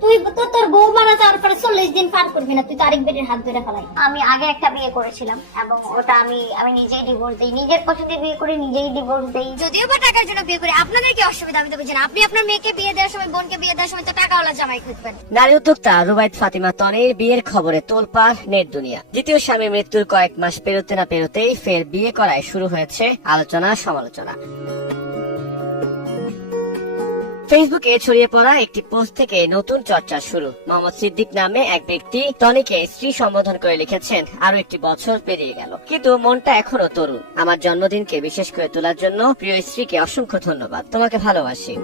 তুই তো তোর বউ মারা যাওয়ার পরে চল্লিশ দিন পার করবি না তুই তো আরেক বেটির হাত ধরে ফেলাই। আমি আগে একটা বিয়ে করেছিলাম এবং ওটা আমি আমি নিজেই ডিভোর্স দিই। নিজের পছন্দে বিয়ে করে নিজেই ডিভোর্স দেই। যদিও বা টাকার জন্য বিয়ে করে আপনাদের কি অসুবিধা? আমি তো বুঝি না। আপনি আপনার মেয়েকে বিয়ে দেওয়ার সময় বোনকে বিয়ে দেওয়ার সময় তো টাকাওয়ালা জামাই খুঁজবেন। নারী উদ্যোক্তা রুবাইত ফাতিমা তনির বিয়ের খবরে তোলপাড় নেট দুনিয়া। দ্বিতীয় স্বামী মৃত্যুর কয়েক মাস পেরোতে না পেরোতেই ফের বিয়ে করায় শুরু হয়েছে আলোচনা সমালোচনা ফেসবুকে ছড়িয়ে পড়া একটি পোস্ট থেকে নতুন চর্চা শুরু। মোহাম্মদ সিদ্দিক নামে এক ব্যক্তি টনিকে স্ত্রী সম্বোধন করে লিখেছেন, আরও একটি বছর পেরিয়ে গেল। কিন্তু মনটা এখনও তরুণ। আমার জন্মদিনকে বিশেষ করে তোলার জন্য প্রিয় স্ত্রীকে অসংখ্য ধন্যবাদ। তোমাকে ভালোবাসি।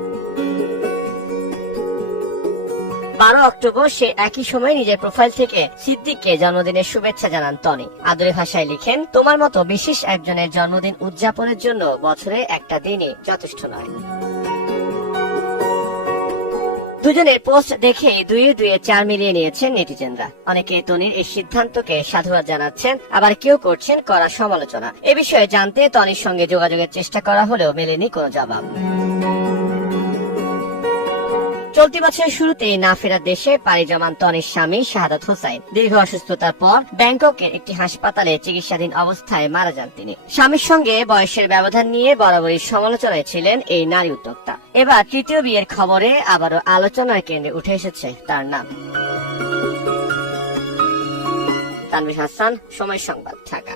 বারো অক্টোবর সে একই সময় নিজের প্রোফাইল থেকে সিদ্দিককে জন্মদিনের শুভেচ্ছা জানান টনি। আদরে ভাষায় লিখেন, তোমার মতো বিশেষ একজনের জন্মদিন উদযাপনের জন্য বছরে একটা দিনই যথেষ্ট নয়। দুজনের পোস্ট দেখে দুয়ে দুয়ে চার মিলিয়ে নিয়েছেন নেটিজেনরা। অনেকে তনির এই সিদ্ধান্তকে সাধুবাদ জানাচ্ছেন, আবার কেউ করছেন করা সমালোচনা। এ বিষয়ে জানতে তনির সঙ্গে যোগাযোগের চেষ্টা করা হলেও মেলেনি কোনো জবাব। চলতি বছরের শুরুতেই না ফেরার দেশে পাড়ি জমান তনির স্বামী শাহাদাত হোসাইন। দীর্ঘ অসুস্থতার পর ব্যাংককের একটি হাসপাতালে চিকিৎসাধীন অবস্থায় মারা যান তিনি। স্বামীর সঙ্গে বয়সের ব্যবধান নিয়ে বরাবরই সমালোচনায় ছিলেন এই নারী উদ্যোক্তা। এবার তৃতীয় বিয়ের খবরে আবারও আলোচনার কেন্দ্রে উঠে এসেছে তার নাম। তানভীর হাসান, সময় সংবাদ, ঢাকা।